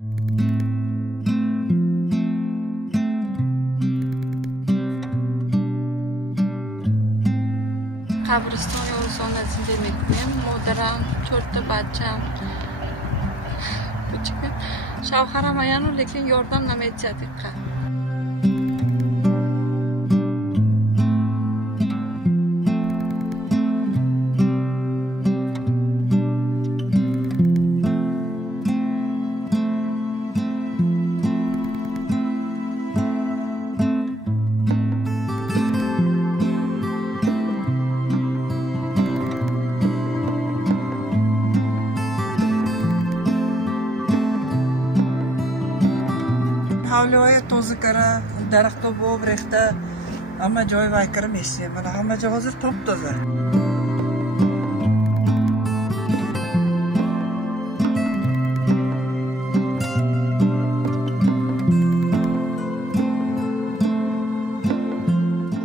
قبرستان اوزان زنده میکنیم. مادرم، 4 تا بچم کوچیک. شوهرم میانو لیکن یاردم نمیده دقیقا. حاله توزه کره درخت و بوب ریخته اما جای وای کره میشه من همه جا حاضر توپ تازه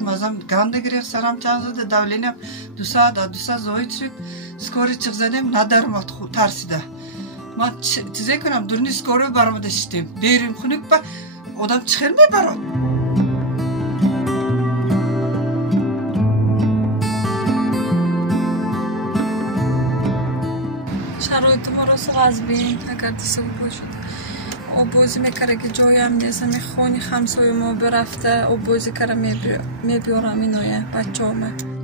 مازم گنده گریخ سرم چند زده دولینم 2 ساعت زاید شد سکاری چیز زدیم ندارم خود ترسیده ما چیزی کنم دورنی سکاری برآمده شدیم بیریم خونه با آدم چخیر میبرد شرایط ما را غضبین اگر تصور باشد آبوزی میکره که جایی هم نیست میخوانی خمسای ما برفته آبوزی کره میبیارم اینایه بچه همه